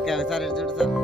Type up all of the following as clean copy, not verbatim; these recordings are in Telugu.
ఓకే ఒకసారి చూడు సార్.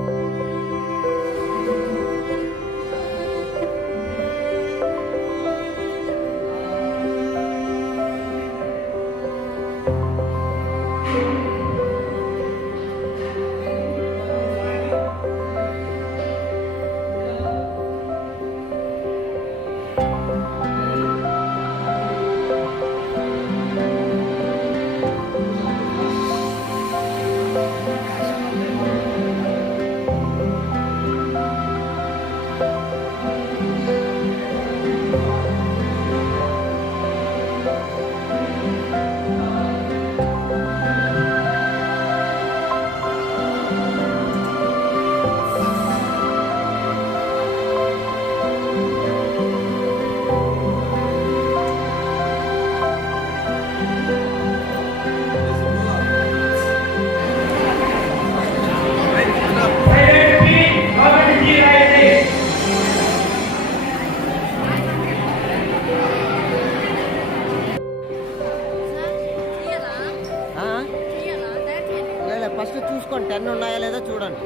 ఫస్ట్ చూసుకోండి 10 ఉన్నాయా లేదా చూడండి.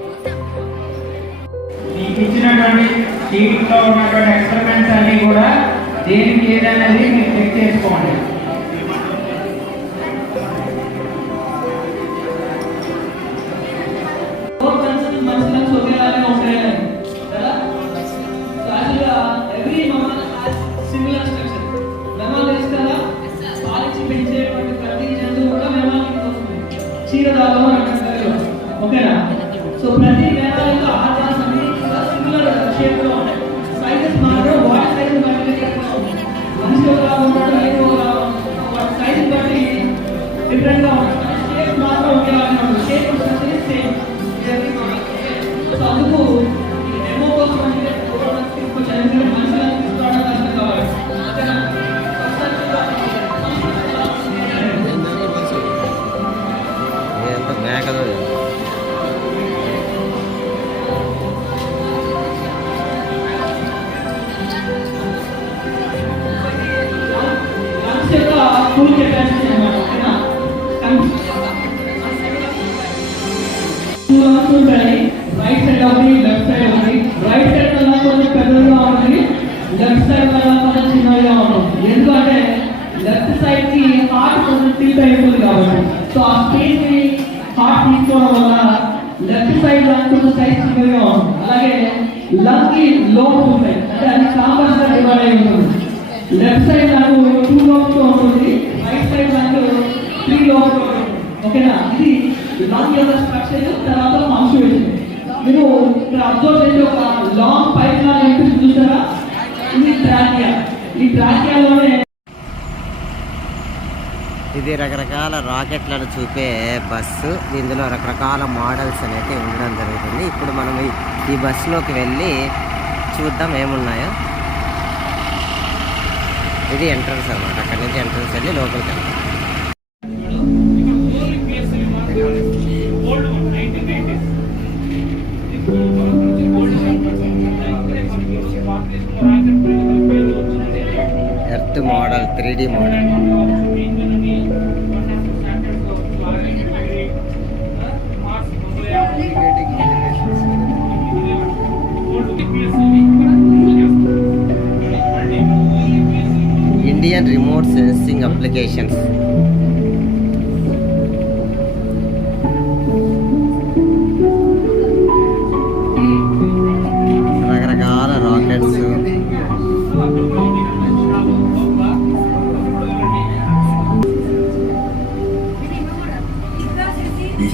మీకు ఇచ్చినటువంటి షీట్లో ఉన్నటువంటి ఎక్స్పెరిమెంట్స్ అన్ని కూడా దేనికి ఏదనేది మీరు చెక్ చేసుకోండి. ఓకేనా? సో ప్రతి వేళ ఆధార్ సింగులర్ షేప్ లో ఉంటాయి. సైజెస్ మాత్రం వాటి సైజ్ బట్టి మనిషి ఒకలా ఉంటాడు, ఏదో వాటి సైజ్ బట్టి డిఫరెంట్ గా ఉంటాయి. షేప్ మాత్రం ఒకేలాగా ఉంటుంది. షేప్ వచ్చేసి సేమ్. సో అందుకు ఈ డెమో కోసం అంటే కొంచెం మనుషులు తీసుకోవడం కష్టం కావాలి. ఓకేనా? ఫుల్ కెపాసిటీ అన్నమాట. ఓకేనా? రైట్ సైడ్ ఒకటి, లెఫ్ట్ సైడ్ ఒకటి. రైట్ సైడ్ వల్ల కొంచెం పెద్దగా ఉంటుంది, లెఫ్ట్ సైడ్ వల్ల కొంచెం చిన్నగా ఉంటుంది. ఎందుకంటే లెఫ్ట్ సైడ్ కి హార్ట్ కొంచెం టిల్ట్ అయిపోతుంది కాబట్టి. సో ఆ స్పేస్ ని హార్ట్ తీసుకోవడం వల్ల లెఫ్ట్ సైడ్ కొంచెం సైజ్ చిన్నగా ఉంటుంది. అలాగే లంగ్ కి లోబ్స్ ఉంటాయి, అంటే అది కాంపస్ గా డివైడ్ అయి ఉంటుంది. లెఫ్ట్ సైడ్ నాకు 2 లోబ్స్ ఉంటుంది, రైట్ సైడ్ నాకు 3 లోబ్స్ ఉంటుంది. ఓకేనా? ఇది లంగ్ యొక్క స్ట్రక్చర్. తర్వాత పంక్చుయేషన్ మీరు ఇక్కడ అబ్జర్వ్ చేసి ఒక లాంగ్ పైప్ లాగా ఏంటి చూసారా? ఇది ట్రాకియా. ఈ ట్రాకియాలోనే ఇది రకరకాల రాకెట్లను చూపే బస్సు. ఇందులో రకరకాల మోడల్స్ అనేవి ఉండడం జరుగుతుంది. ఇప్పుడు మనం ఈ బస్సులోకి వెళ్ళి చూద్దాం ఏమున్నాయో. ఇది ఎంట్రన్స్ అన్నమాట. అక్కడి నుంచి ఎంట్రన్స్ వెళ్ళి లోపలికి వెళ్తాం. Earth model 3D model. Indian remote sensing applications. రకరకాల rockets.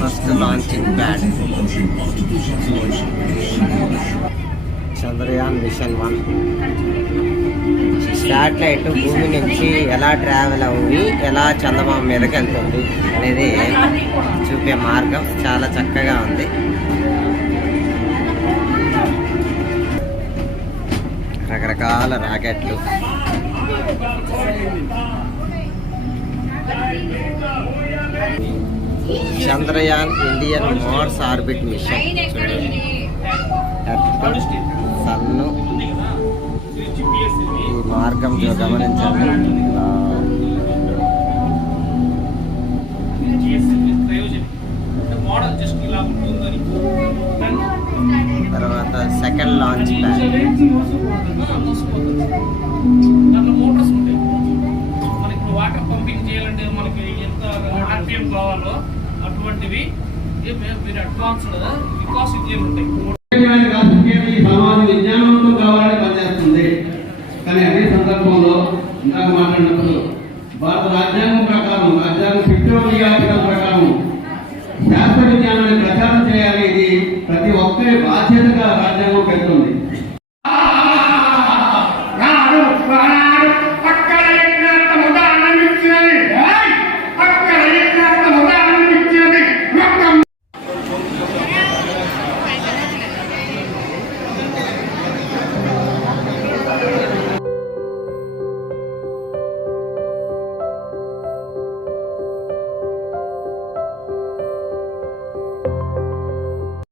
First launching pad Chandrayaan mission 1. Satellite భూమి నుంచి ఎలా ట్రావెల్ అవ్వి ఎలా చందమామ మీదకి వెళ్తుంది అనేది చూపే మార్గం చాలా చక్కగా ఉంది. రకరకాల రాకెట్లు. Chandrayaan Indian Mars orbit mission. Earth, సన్ను, ఈ మార్గం గమనించండి. మోడల్ జస్ట్ ఇలా ఉంటుందని వాళ్ళకి ఎంత ఆర్పిఎం కావాలో అటువంటివి మీరు అడ్వాన్స్డ్ వికాస్ ఇంజిన్ ఉంటాయి. సమాజ విజ్ఞానంతో కావాలని పనిచేస్తుంది. కానీ అదే సందర్భంలో ఇందాక మాట్లాడినప్పుడు భారత రాజ్యాంగం